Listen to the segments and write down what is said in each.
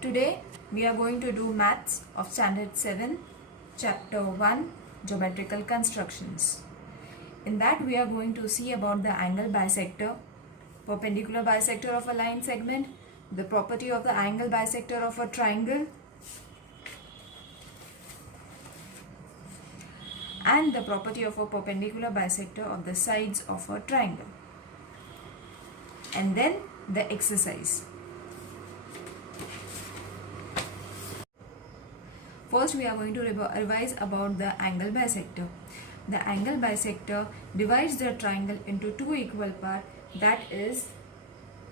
Today we are going to do maths of standard 7, chapter 1, geometrical constructions. In that we are going to see about the angle bisector, perpendicular bisector of a line segment, the property of the angle bisector of a triangle, and the property of a perpendicular bisector of the sides of a triangle. And then the exercise. First, we are going to revise about the angle bisector. The angle bisector divides the triangle into two equal parts, that is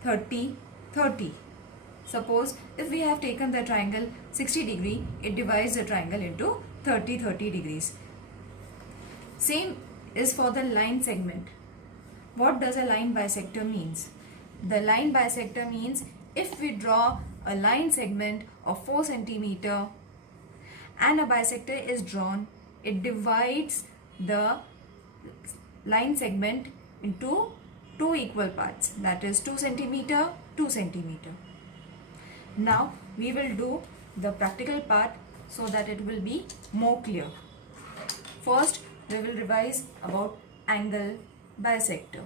30-30. Suppose if we have taken the triangle 60 degree, it divides the triangle into 30-30 degrees. Same is for the line segment. What does a line bisector means? The line bisector means if we draw a line segment of 4 centimeter and a bisector is drawn, it divides the line segment into two equal parts, that is 2 centimeter, 2 centimeter. Now we will do the practical part so that it will be more clear. First we will revise about angle bisector.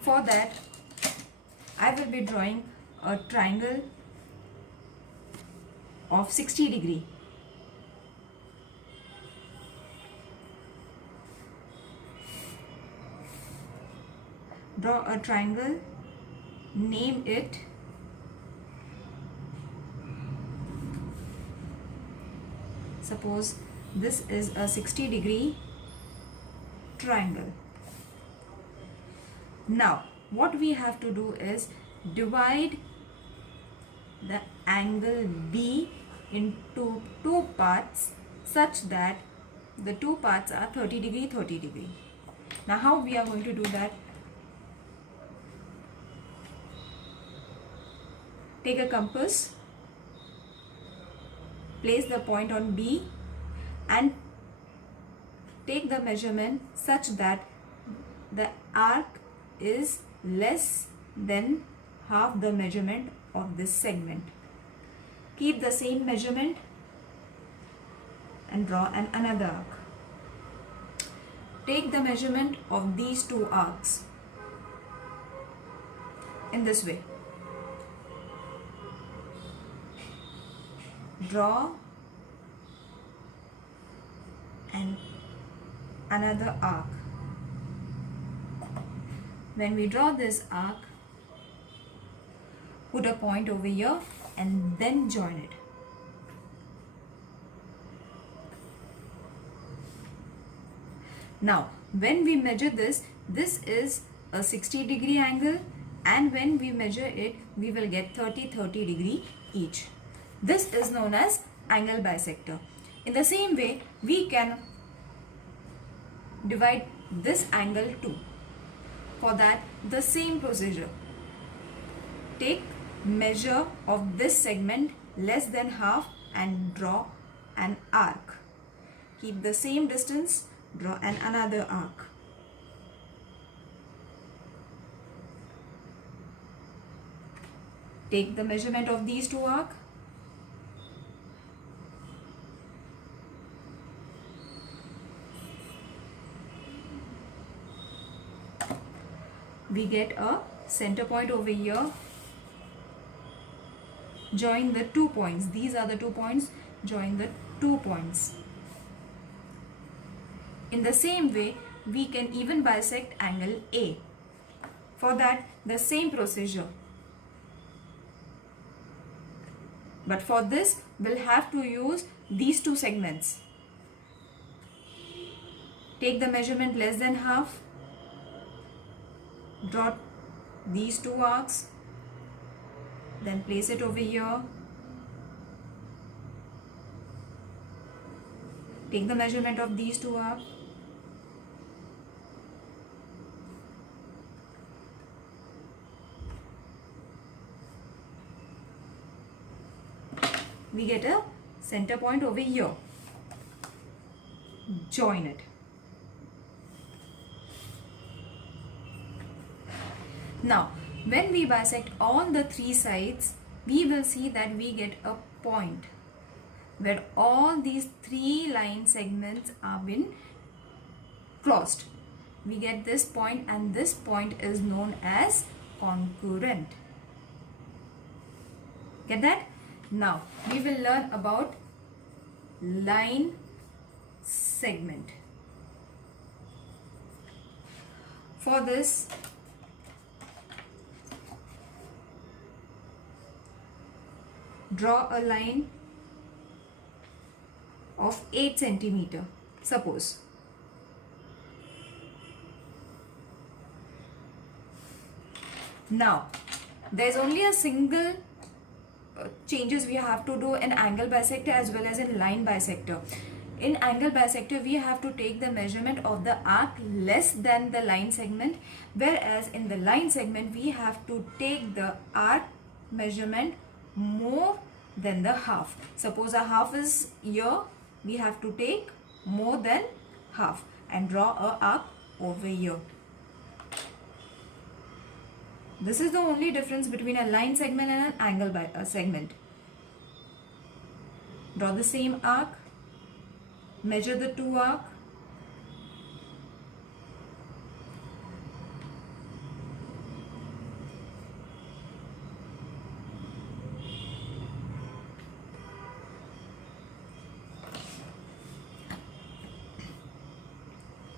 For that I will be drawing a triangle of 60 degree. Draw a triangle, name it suppose this is a 60 degree triangle. Now what we have to do is divide the angle B into two parts such that the two parts are 30 degree, 30 degree. Now how we are going to do that? Take a compass, place the point on B and take the measurement such that the arc is less than half the measurement of this segment. Keep the same measurement and draw another arc. Take the measurement of these two arcs in this way. Draw another arc. When we draw this arc, put a point over here and then join it. Now when we measure this is a 60 degree angle, and when we measure it we will get 30-30 degree each. This is known as angle bisector. In the same way we can divide this angle too. For that the same procedure. Take measure of this segment less than half and draw an arc. Keep the same distance, draw another arc. Take the measurement of these two arcs. We get a center point over here. Join the 2 points. These are the 2 points. Join the 2 points. In the same way, we can even bisect angle A. For that, the same procedure. But for this, we'll have to use these two segments. Take the measurement less than half. Draw these two arcs, then place it over here. Take the measurement of these two arcs. We get a center point over here. Join it. Now, when we bisect all the three sides, we will see that we get a point where all these three line segments are been crossed. We get this point, and this point is known as concurrent. Get that? Now, we will learn about line segment. For this, draw a line of 8 centimeter, suppose. Now, there's only a single changes we have to do in angle bisector as well as in line bisector. In angle bisector, we have to take the measurement of the arc less than the line segment, whereas in the line segment, we have to take the arc measurement more than the half. Suppose a half is here, we have to take more than half and draw a arc over here. This is the only difference between a line segment and an angle segment. Draw the same arc, measure the two arc,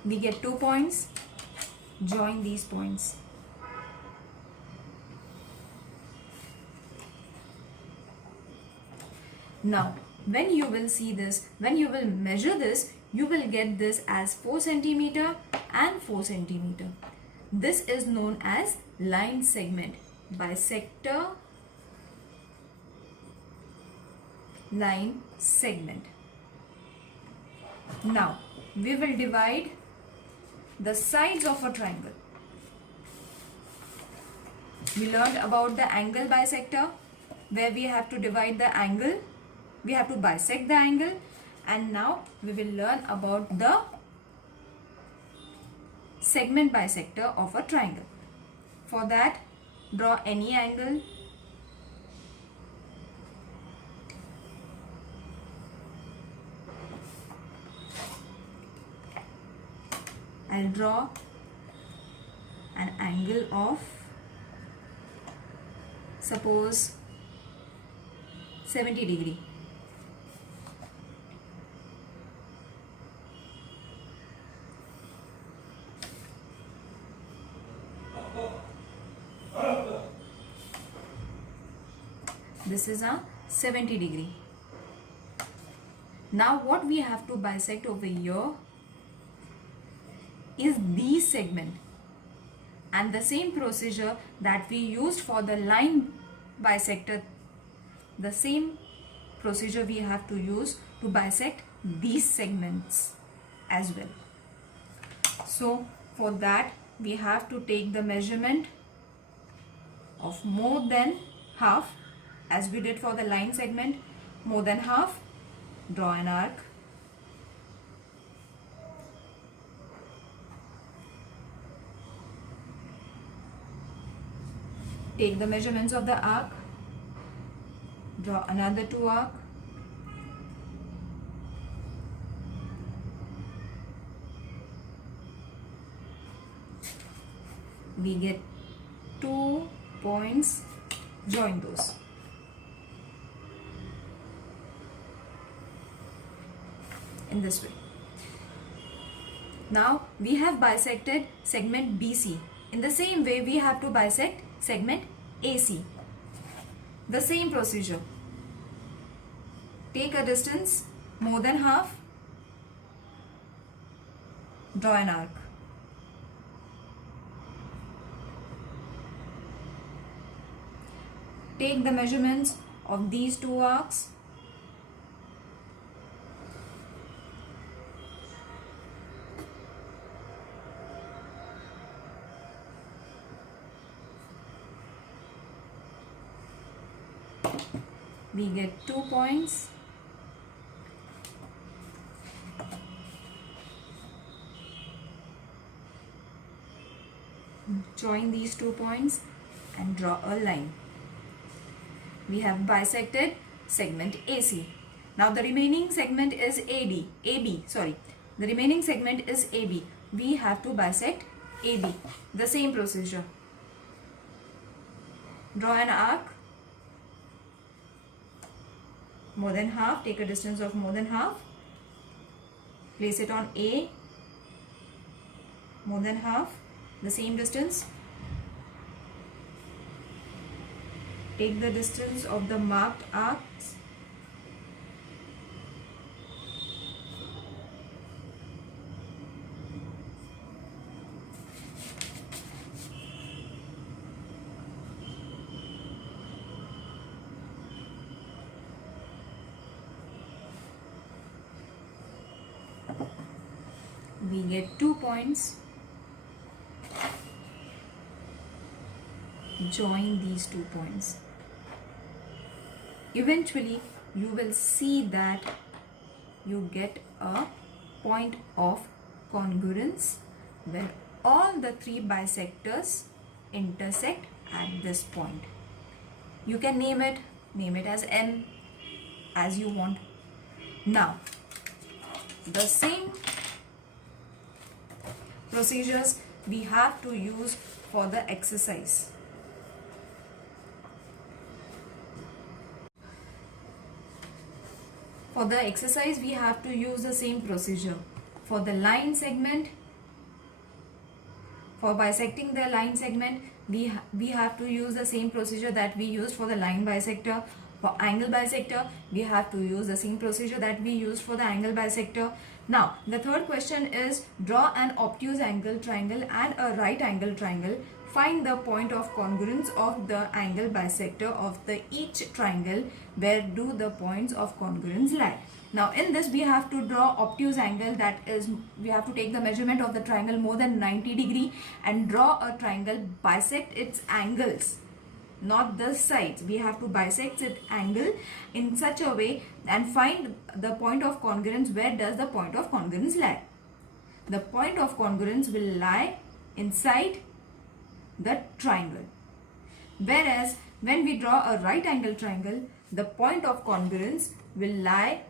we get 2 points, join these points. Now, when you will see this, when you will measure this, you will get this as 4 centimeter and 4 centimeter. This is known as line segment. Bisector, line segment. Now, we will divide the sides of a triangle. We learned about the angle bisector, where we have to divide the angle. We have to bisect the angle, and now we will learn about the segment bisector of a triangle. For that, draw any angle. I'll draw an angle of, suppose, 70 degree. This is a 70 degree. Now what we have to bisect over here is these segment, and the same procedure that we used for the line bisector, the same procedure we have to use to bisect these segments as well. So for that, we have to take the measurement of more than half, as we did for the line segment. More than half, draw an arc. Take the measurements of the arc, draw another two arc, we get 2 points, join those. In this way. Now we have bisected segment BC. In the same way, we have to bisect segment AC. The same procedure. Take a distance more than half, draw an arc. Take the measurements of these two arcs. We get 2 points. join these 2 points and draw a line. We have bisected segment AC. Now the remaining segment is AB. The remaining segment is AB. We have to bisect AB. The same procedure. Draw an arc more than half. Take a distance of more than half. Place it on A. More than half. The same distance. Take the distance of the marked arcs. We get 2 points. Join these 2 points. Eventually, you will see that you get a point of congruence where all the 3 bisectors intersect at this point. You can name it as M as you want. Now, the same procedures we have to use for the exercise. For the exercise, we have to use the same procedure. For the line segment, for bisecting the line segment, we have to use the same procedure that we used for the line bisector. For angle bisector, we have to use the same procedure that we used for the angle bisector. Now, the third question is draw an obtuse angle triangle and a right angle triangle. Find the point of congruence of the angle bisector of each triangle. Where do the points of congruence lie? Now, in this we have to draw obtuse angle, that is, we have to take the measurement of the triangle more than 90 degree and draw a triangle, bisect its angles, not the sides. We have to bisect its angle in such a way and find the point of congruence. Where does the point of congruence lie? The point of congruence will lie inside the triangle. Whereas when we draw a right angle triangle, the point of congruence will lie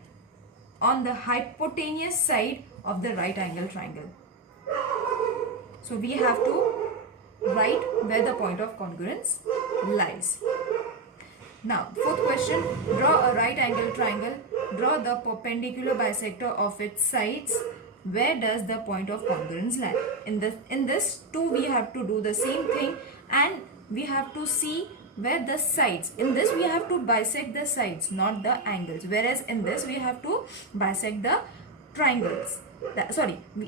on the hypotenuse side of the right angle triangle. So we have to write where the point of congruence lies. Now, fourth question, draw a right angle triangle. Draw the perpendicular bisector of its sides. Where does the point of congruence lie? In this too, we have to do the same thing and we have to see where the sides. In this we have to bisect the sides, not the angles. Whereas in this we have to bisect the triangles.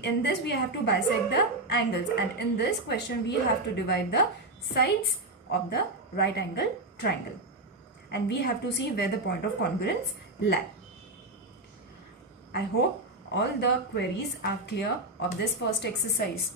In this we have to bisect the angles, and in this question we have to divide the sides of the right angle triangle. And we have to see where the point of congruence lie. I hope all the queries are clear of this first exercise.